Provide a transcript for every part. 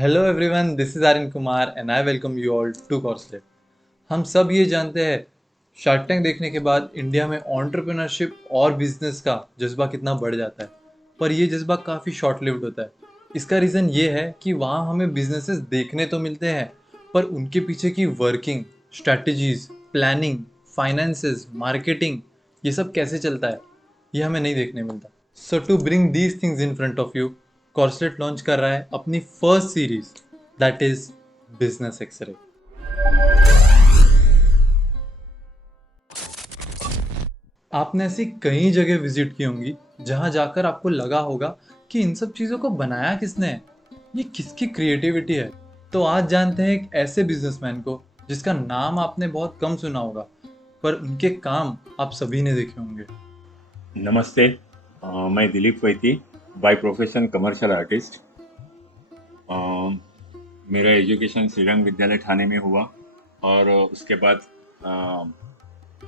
Hello everyone, this is Aryan Kumar and I welcome you all to Corslet. हम सब ये जानते हैं, शार्क टैंक देखने के बाद इंडिया में एंटरप्रेन्योरशिप और बिजनेस का जज्बा कितना बढ़ जाता है। पर ये जज्बा काफ़ी शॉर्ट लिव्ड होता है। इसका रीज़न ये है कि वहाँ हमें बिजनेसेस देखने तो मिलते हैं, पर उनके पीछे की working, strategies, planning, finances, marketing, ये सब कैसे चलता है, ये हमें नहीं देखने मिलता। So to bring these things in front of you, Corslet launch कर रहा है अपनी first series, that is business X-ray. आपने ऐसी कई जगह विजिट की होंगी जहां जाकर आपको लगा होगा कि इन सब चीज़ों को बनाया किसने है, ये किसकी क्रिएटिविटी है। तो आज जानते हैं एक ऐसे बिजनेसमैन को जिसका नाम आपने बहुत कम सुना होगा, पर उनके काम आप सभी ने देखे होंगे। नमस्ते। मैं दिलीप वैती, बाय प्रोफेशन कमर्शियल आर्टिस्ट। मेरा एजुकेशन श्रीरंग विद्यालय ठाणे में हुआ और उसके बाद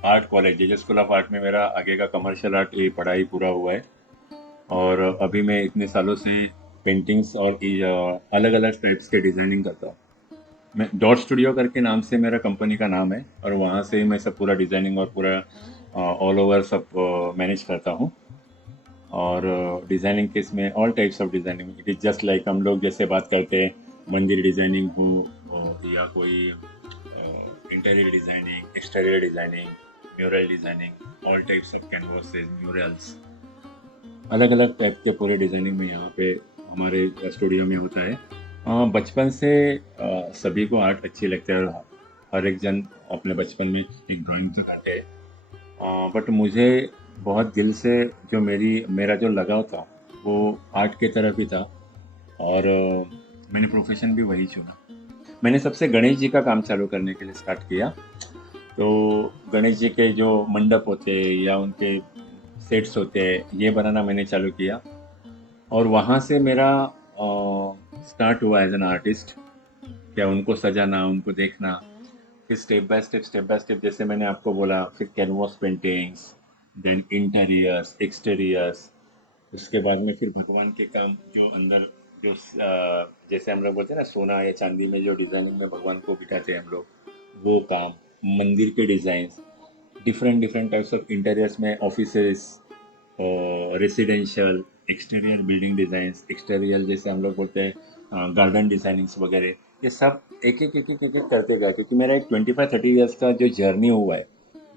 art college JJ school of art में मेरा आगे का कमर्शियल आर्ट की पढ़ाई पूरा हुआ है। और अभी मैं इतने सालों से पेंटिंग्स और अलग अलग टाइप्स के डिज़ाइनिंग करता हूँ। मैं डॉट स्टूडियो करके नाम से मेरा कंपनी का नाम है और वहाँ से ही मैं सब पूरा डिज़ाइनिंग और पूरा ऑल ओवर सब मैनेज करता हूँ। और डिज़ाइनिंग के इसमें all types of designing, it is just like हम लोग जैसे बात करते हैं मंदिर डिज़ाइनिंग हो या कोई interior designing, exterior designing, mural designing, all types of canvases, murals, अलग अलग टाइप के पूरे डिज़ाइनिंग में यहाँ पे हमारे स्टूडियो में होता है। बचपन से सभी को आर्ट अच्छी लगती है और हर एक जन अपने बचपन में एक ड्राइंग तो करते हैं। बट मुझे बहुत दिल से जो मेरा जो लगाव था वो आर्ट के तरफ ही था। और मैंने प्रोफेशन भी वही चुना। मैंने सबसे गणेश जी का काम चालू करने के लिए स्टार्ट किया। तो गणेश जी के जो मंडप होते हैं या उनके सेट्स होते हैं ये बनाना मैंने चालू किया। और वहाँ से मेरा स्टार्ट हुआ एज एन आर्टिस्ट, क्या उनको सजाना, उनको देखना। फिर स्टेप बाय स्टेप जैसे मैंने आपको बोला, फिर canvas paintings, then interiors, exteriors. उसके बाद में फिर भगवान के काम जो अंदर जो जैसे हम लोग बोलते हैं ना सोना या चांदी में जो डिज़ाइनिंग में भगवान को बिठाते हैं हम लोग, वो काम, मंदिर के designs, different different types of interiors में offices, residential, exterior building designs, exterior जैसे हम लोग बोलते हैं गार्डन डिज़ाइनिंग्स वगैरह, ये सब एक एक करते गया। क्योंकि मेरा एक 25-30 ईयर्स का जो जर्नी हुआ है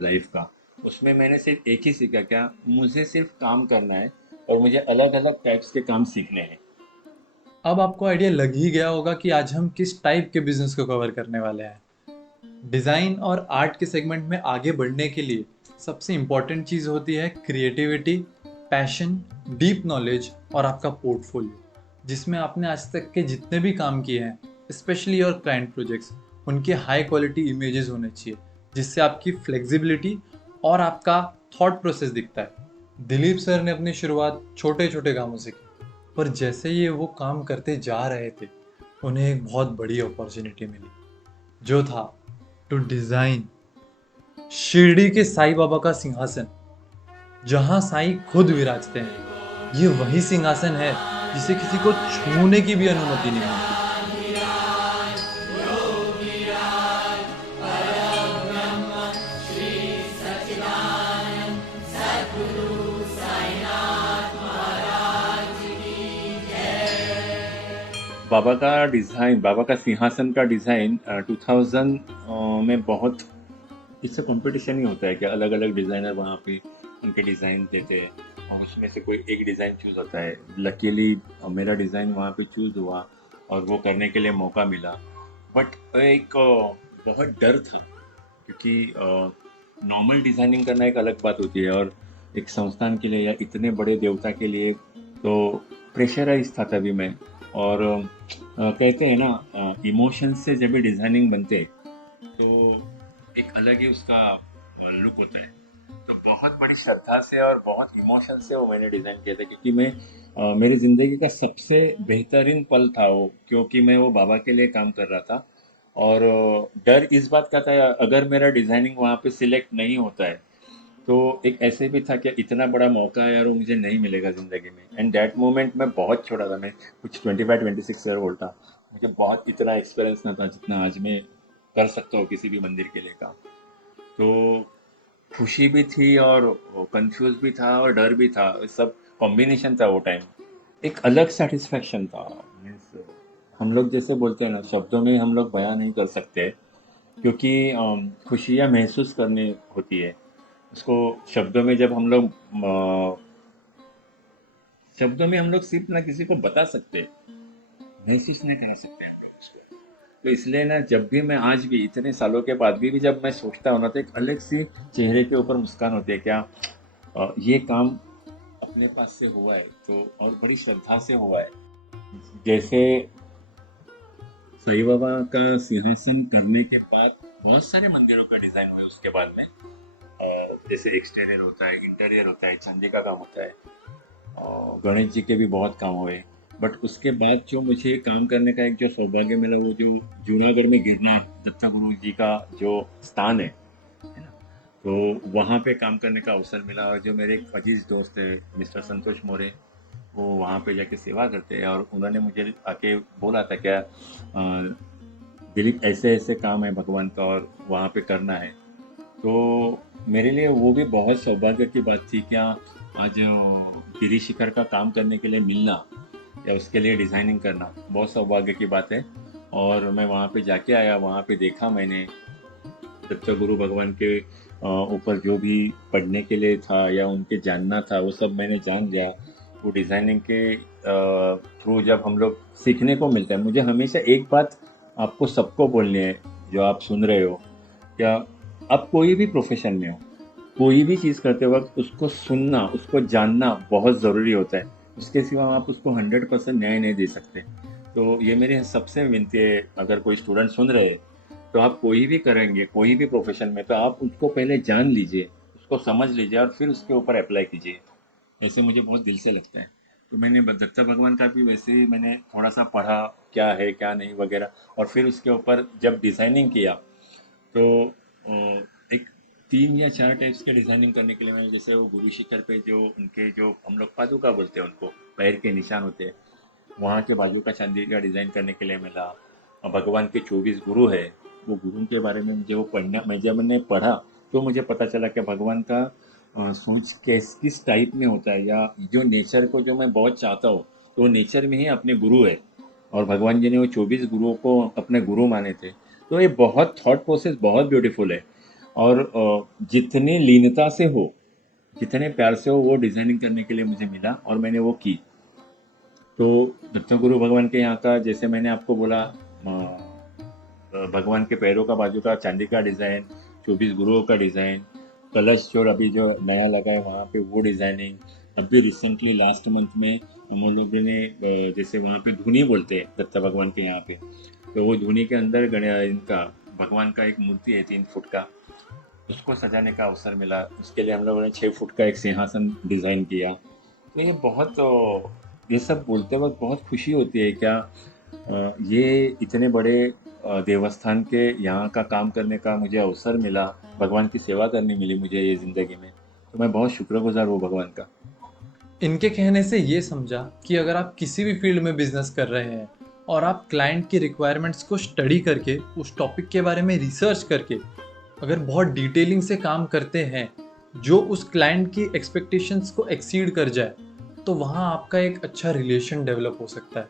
लाइफ का, उसमें मैंने सिर्फ एक ही सीखा, क्या मुझे सिर्फ काम करना है और मुझे अलग अलग टाइप्स के काम सीखने हैं। अब आपको आइडिया लग ही गया होगा कि आज हम किस टाइप के बिजनेस को कवर करने वाले हैं। डिज़ाइन और आर्ट के सेगमेंट में आगे बढ़ने के लिए सबसे इम्पॉर्टेंट चीज़ होती है क्रिएटिविटी, पैशन, डीप नॉलेज और आपका पोर्टफोलियो, जिसमें आपने आज तक के जितने भी काम किए हैं, स्पेशली और क्लाइंट प्रोजेक्ट्स, उनके हाई क्वालिटी इमेजेस होने चाहिए, जिससे आपकी फ्लेक्सिबिलिटी और आपका थॉट प्रोसेस दिखता है। दिलीप सर ने अपनी शुरुआत छोटे छोटे कामों से की, पर जैसे ये वो काम करते जा रहे थे, उन्हें एक बहुत बड़ी अपॉर्चुनिटी मिली, जो था टू डिजाइन शिरडी के साईं बाबा का सिंहासन, जहां साईं खुद विराजते हैं। ये वही सिंहासन है जिसे किसी को छूने की भी अनुमति नहीं मिलती। बाबा का सिंहासन का डिज़ाइन 2000 में बहुत, इससे कंपटीशन ही होता है कि अलग अलग डिज़ाइनर वहाँ पे उनके डिज़ाइन देते हैं और उसमें से कोई एक डिज़ाइन चूज़ होता है। लकीली मेरा डिज़ाइन वहाँ पे चूज़ हुआ और वो करने के लिए मौका मिला। बट एक बहुत डर था, क्योंकि नॉर्मल डिज़ाइनिंग करना एक अलग बात होती है और एक संस्थान के लिए या इतने बड़े देवता के लिए तो प्रेशराइज था तभी मैं। और कहते हैं ना, इमोशन से जब भी डिज़ाइनिंग बनते तो एक अलग ही उसका लुक होता है। तो बहुत बड़ी श्रद्धा से और बहुत इमोशन से वो मैंने डिज़ाइन किया था, क्योंकि मैं मेरी ज़िंदगी का सबसे बेहतरीन पल था वो, क्योंकि मैं वो बाबा के लिए काम कर रहा था। और डर इस बात का था, अगर मेरा डिज़ाइनिंग वहाँ पे सिलेक्ट नहीं होता है तो एक ऐसे भी था कि इतना बड़ा मौका है यार, वो मुझे नहीं मिलेगा ज़िंदगी में। एंड दैट मोमेंट मैं बहुत छोटा था, मैं कुछ 25-26 ईयर ओल्ड था। मुझे बहुत इतना एक्सपीरियंस ना था जितना आज मैं कर सकता हूँ किसी भी मंदिर के लिए काम। तो खुशी भी थी और कंफ्यूज भी था और डर भी था, सब कॉम्बिनेशन था वो टाइम। एक अलग सेटिस्फेक्शन था। मीन्स हम लोग जैसे बोलते हैं ना, शब्दों में हम लोग बयां नहीं कर सकते, क्योंकि खुशियाँ महसूस करनी होती है उसको। शब्दों में जब हम लोग शब्दों में हम लोग सिर्फ ना किसी को बता सकते, महसूस नहीं करा सकते हम लोग उसको। तो इसलिए ना, जब भी मैं आज भी इतने सालों के बाद भी जब मैं सोचता हूँ ना, तो एक अलग सी चेहरे के ऊपर मुस्कान होती है। क्या ये काम अपने पास से हुआ है तो, और बड़ी श्रद्धा से हुआ है। जैसे साईं बाबा का सिंहासन करने के बाद बहुत सारे मंदिरों का डिजाइन हुआ है उसके बाद में। जैसे एक्सटीरियर होता है, इंटीरियर होता है, चांदी का काम होता है, और गणेश जी के भी बहुत काम हुए। बट उसके बाद जो मुझे काम करने का एक जो सौभाग्य मिला, वो जो जूनागढ़ में गिरनार दत्ता गुरु जी का जो स्थान है ना, तो वहाँ पे काम करने का अवसर मिला। और जो मेरे एक अजीज दोस्त है मिस्टर संतोष मोरे, वो वहाँ पे जाके सेवा करते हैं, और उन्होंने मुझे आके बोला था क्या दिलीप, ऐसे ऐसे काम है भगवान का और वहाँ पे करना है। तो मेरे लिए वो भी बहुत सौभाग्य की बात थी। क्या आज गिरी शिखर का काम करने के लिए मिलना या उसके लिए डिज़ाइनिंग करना बहुत सौभाग्य की बात है। और मैं वहाँ पे जाके आया, वहाँ पे देखा मैंने दत्त गुरु भगवान के ऊपर जो भी पढ़ने के लिए था या उनके जानना था, वो सब मैंने जान लिया। वो डिज़ाइनिंग के थ्रू जब हम लोग सीखने को मिलता है। मुझे हमेशा एक बात आपको सबको बोलनी है, जो आप सुन रहे हो, क्या आप कोई भी प्रोफेशन में हो, कोई भी चीज़ करते वक्त उसको सुनना, उसको जानना बहुत ज़रूरी होता है। उसके सिवा आप उसको 100% न्याय नहीं दे सकते। तो ये मेरी सबसे विनती है, अगर कोई स्टूडेंट सुन रहे हैं, तो आप कोई भी करेंगे, कोई भी प्रोफेशन में, तो आप उसको पहले जान लीजिए, उसको समझ लीजिए और फिर उसके ऊपर अप्लाई कीजिए। ऐसे मुझे बहुत दिल से लगता है। तो मैंने दत्ता भगवान का भी वैसे ही मैंने थोड़ा सा पढ़ा, क्या है क्या नहीं वगैरह, और फिर उसके ऊपर जब डिज़ाइनिंग किया, तो एक 3 या 4 टाइप्स के डिज़ाइनिंग करने के लिए मैंने, जैसे वो गुरु शिखर पे जो उनके, जो हम लोग पादुका बोलते हैं उनको, पैर के निशान होते हैं, वहाँ के बाजू का चांदी का डिज़ाइन करने के लिए मिला। और भगवान के 24 गुरु है, वो गुरु के बारे में मुझे वो पढ़ना, मैं जब मैंने पढ़ा तो मुझे पता चला कि भगवान का सोच किस टाइप में होता है, या जो नेचर को जो मैं बहुत चाहता हूँ, तो वो नेचर में ही अपने गुरु है। और भगवान जी ने वो 24 गुरुओं को अपने गुरु माने थे। तो ये बहुत थॉट प्रोसेस बहुत ब्यूटीफुल है। और जितनी लीनता से हो, जितने प्यार से हो, वो डिज़ाइनिंग करने के लिए मुझे मिला और मैंने वो की। तो दत्तगुरु भगवान के यहाँ का, जैसे मैंने आपको बोला, भगवान के पैरों का बाजू का चांदी का डिज़ाइन, 24 गुरुओं का डिज़ाइन, कलश जो अभी जो नया लगा है वहाँ पे वो डिज़ाइनिंग। अभी रिसेंटली लास्ट मंथ में हम लोगों ने जैसे वहाँ पे धुनी बोलते हैं दत्ता भगवान के यहाँ पे, तो वो धुनी के अंदर इनका भगवान का एक मूर्ति है 3 फुट का, उसको सजाने का अवसर मिला। उसके लिए हम लोगों ने 6 फुट का एक सिंहासन डिज़ाइन किया। तो ये बहुत ये सब बोलते वक्त बहुत खुशी होती है। क्या ये इतने बड़े देवस्थान के यहाँ का काम करने का मुझे अवसर मिला, भगवान की सेवा करनी मिली मुझे ये ज़िंदगी में। तो मैं बहुत शुक्रगुजार हूँ भगवान का। इनके कहने से ये समझा कि अगर आप किसी भी फील्ड में बिजनेस कर रहे हैं और आप क्लाइंट की रिक्वायरमेंट्स को स्टडी करके उस टॉपिक के बारे में रिसर्च करके अगर बहुत डिटेलिंग से काम करते हैं जो उस क्लाइंट की एक्सपेक्टेशंस को एक्सीड कर जाए, तो वहाँ आपका एक अच्छा रिलेशन डेवलप हो सकता है,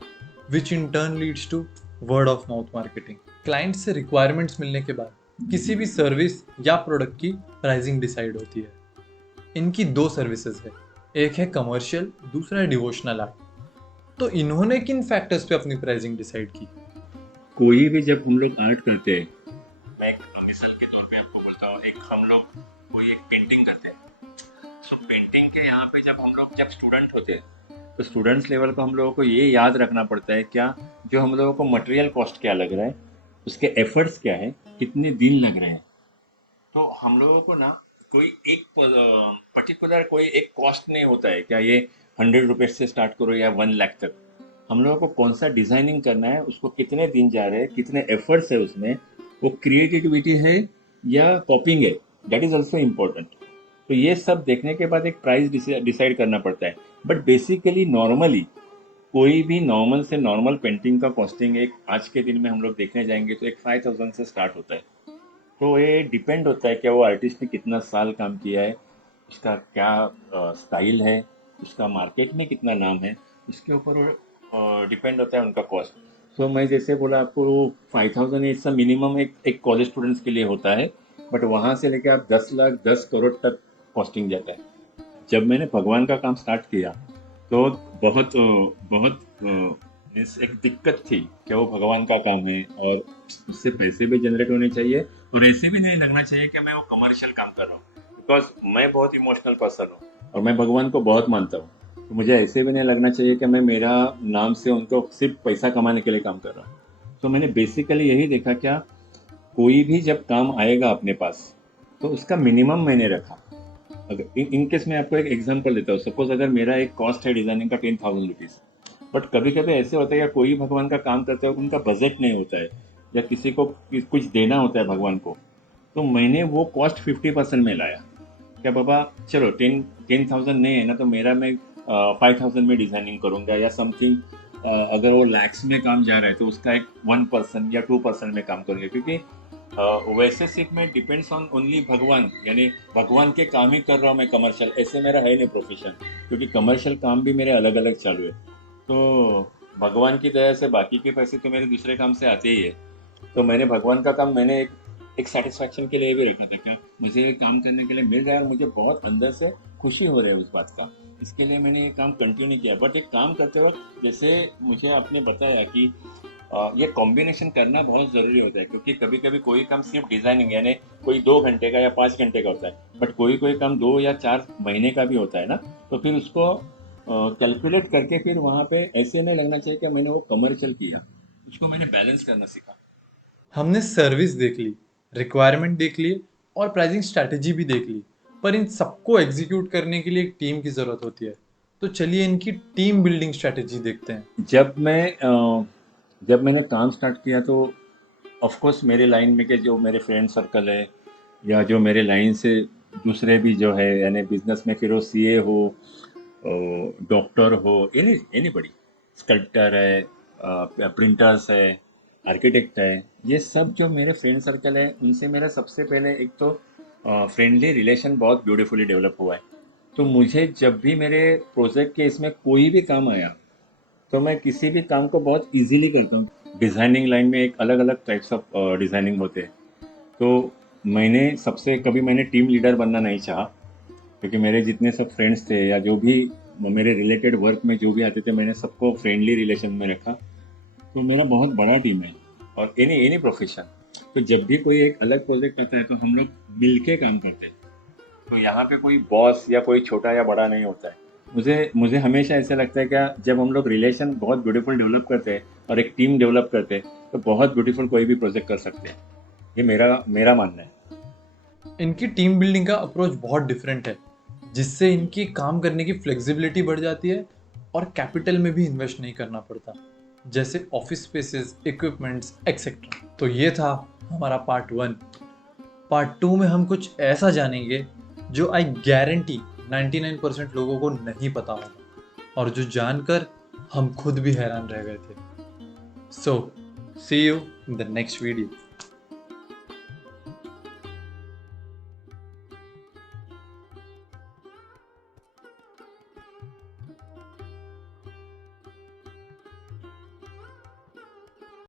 which in turn leads to word of mouth marketing. Client से रिक्वायरमेंट्स मिलने के बाद किसी भी सर्विस या प्रोडक्ट की प्राइसिंग डिसाइड होती है। इनकी दो सर्विसेज है, एक है कमर्शियल, दूसरा है डिवोशनल आर्ट। तो इन्होंने किन फैक्टर्स पे अपनी प्राइसिंग डिसाइड की? कोई भी जब हम लोग आर्ट करते हैं, मैं एक मिसाल के तौर पे आपको बोलता हूँ, एक हम लोग कोई एक पेंटिंग करते हैं। सो पेंटिंग के यहाँ पे जब हम लोग जब स्टूडेंट होते हैं, तो स्टूडेंट्स लेवल को हम लोगों को ये याद रखना पड़ता है क्या, जो हम लोगों को मटेरियल कॉस्ट क्या लग रहा है, उसके एफर्ट्स क्या है, कितने दिन लग रहे हैं। तो हम लोगों को ना कोई एक पर्टिकुलर कोई एक कॉस्ट नहीं होता है क्या, ये 100 रुपीज से स्टार्ट करो या 1 लाख तक। हम लोगों को कौन सा डिजाइनिंग करना है, उसको कितने दिन जा रहे हैं, कितने एफर्ट्स है उसमें, वो क्रिएटिविटी है या कॉपिंग है, दैट इज ऑल्सो इम्पोर्टेंट। तो ये सब देखने के बाद एक प्राइस डिसाइड करना पड़ता है। बट बेसिकली नॉर्मली कोई भी नॉर्मल से नॉर्मल पेंटिंग का कॉस्टिंग एक आज के दिन में हम लोग देखने जाएंगे तो एक 5,000 से स्टार्ट होता है। तो ये डिपेंड होता है कि वो आर्टिस्ट ने कितना साल काम किया है, उसका क्या स्टाइल है, उसका मार्केट में कितना नाम है, उसके ऊपर डिपेंड होता है उनका कॉस्ट। तो मैं जैसे बोला आपको 5,000 इसका मिनिमम एक कॉलेज स्टूडेंट्स के लिए होता है, बट वहाँ से लेके आप 10 लाख 10 करोड़ तक कॉस्टिंग जाता है। जब मैंने भगवान का काम स्टार्ट किया तो बहुत एक दिक्कत थी कि वो भगवान का काम है और उससे पैसे भी जनरेट होने चाहिए और ऐसे भी नहीं लगना चाहिए कि मैं वो कमर्शियल काम कर रहा हूँ, बिकॉज मैं बहुत इमोशनल पर्सन हूँ और मैं भगवान को बहुत मानता हूँ। तो मुझे ऐसे भी नहीं लगना चाहिए कि मैं मेरा नाम से उनको सिर्फ पैसा कमाने के लिए काम कर रहा हूँ। तो मैंने बेसिकली यही देखा, क्या कोई भी जब काम आएगा अपने पास तो उसका मिनिमम मैंने रखा। अगर इन केस मैं आपको एक एग्जांपल देता हूँ, सपोज अगर मेरा एक कॉस्ट है डिजाइनिंग का 10,000 रुपीज़, बट कभी कभी ऐसे होता है या कोई भगवान का काम करते हो उनका बजट नहीं होता है या किसी को कुछ देना होता है भगवान को, तो मैंने वो कॉस्ट 50% में लाया। क्या बाबा चलो 10,000 नहीं है ना, तो मेरा मैं 5,000 में डिजाइनिंग करूंगा या समथिंग। अगर वो लैक्स में काम जा रहा है तो उसका एक 1% या 2% में काम करूंगा, क्योंकि वैसे सिर्फ मैं डिपेंड्स ऑन ओनली भगवान, यानी भगवान के काम ही कर रहा हूँ मैं कमर्शियल, ऐसे मेरा है नहीं प्रोफेशन, क्योंकि कमर्शियल काम भी मेरे अलग अलग चालू है। तो भगवान की दया से बाकी के पैसे तो मेरे दूसरे काम से आते ही है। तो मैंने भगवान का काम मैंने एक सेटिस्फैक्शन के लिए भी रखा था, क्या मुझे ये काम करने के लिए मिल गया और मुझे बहुत अंदर से खुशी हो रही है उस बात का, इसके लिए मैंने ये काम कंटिन्यू किया। बट एक काम करते वक्त जैसे मुझे आपने बताया कि ये कॉम्बिनेशन करना बहुत ज़रूरी होता है, क्योंकि कभी कभी कोई काम सिर्फ डिज़ाइनिंग यानी कोई 2 घंटे का या 5 घंटे का होता है, बट कोई कोई काम 2 या 4 महीने का भी होता है ना। तो फिर उसको कैलकुलेट करके फिर वहाँ पे ऐसे नहीं लगना चाहिए कि मैंने वो कमर्शियल किया, उसको मैंने बैलेंस करना सीखा। हमने सर्विस देख ली, रिक्वायरमेंट देख ली और प्राइसिंग स्ट्रैटेजी भी देख ली, पर इन सबको एग्जीक्यूट करने के लिए एक टीम की ज़रूरत होती है। तो चलिए इनकी टीम बिल्डिंग स्ट्रैटेजी देखते हैं। जब मैंने काम स्टार्ट किया तो ऑफ कोर्स मेरे लाइन में के जो मेरे फ्रेंड सर्कल है या जो मेरे लाइन से दूसरे भी जो है, यानी बिजनेस में फिर वो सीए हो, डॉक्टर हो, एनीबडी, स्कल्प्टर है, प्रिंटर्स है, आर्किटेक्ट है, ये सब जो मेरे फ्रेंड सर्कल है उनसे मेरा सबसे पहले एक तो फ्रेंडली रिलेशन बहुत ब्यूटीफुली डेवलप हुआ है। तो मुझे जब भी मेरे प्रोजेक्ट के इसमें कोई भी काम आया तो मैं किसी भी काम को बहुत इजीली करता हूँ। डिज़ाइनिंग लाइन में एक अलग अलग टाइप्स ऑफ डिज़ाइनिंग होते हैं। तो कभी मैंने टीम लीडर बनना नहीं चाहा, क्योंकि मेरे जितने सब फ्रेंड्स थे या जो भी मेरे रिलेटेड वर्क में जो भी आते थे मैंने सबको फ्रेंडली रिलेशन में रखा। तो मेरा बहुत बड़ा टीम है और एनी एनी प्रोफेशन, तो जब भी कोई एक अलग प्रोजेक्ट आता है तो हम लोग मिल के काम करते हैं। तो यहाँ पे कोई बॉस या कोई छोटा या बड़ा नहीं होता है। मुझे हमेशा ऐसा लगता है क्या, जब हम लोग रिलेशन बहुत ब्यूटीफुल डेवलप करते हैं और एक टीम डेवलप करते हैं तो बहुत ब्यूटीफुल कोई भी प्रोजेक्ट कर सकते हैं। ये मेरा मेरा मानना है। इनकी टीम बिल्डिंग का अप्रोच बहुत डिफरेंट है, जिससे इनकी काम करने की फ्लेक्सिबिलिटी बढ़ जाती है और कैपिटल में भी इन्वेस्ट नहीं करना पड़ता, जैसे ऑफिस स्पेसेस, इक्विपमेंट्स एक्सेट्रा। तो ये था हमारा पार्ट 1। पार्ट 2 में हम कुछ ऐसा जानेंगे जो आई गारंटी 99% लोगों को नहीं पता होगा और जो जानकर हम खुद भी हैरान रह गए थे। So see you in the next video.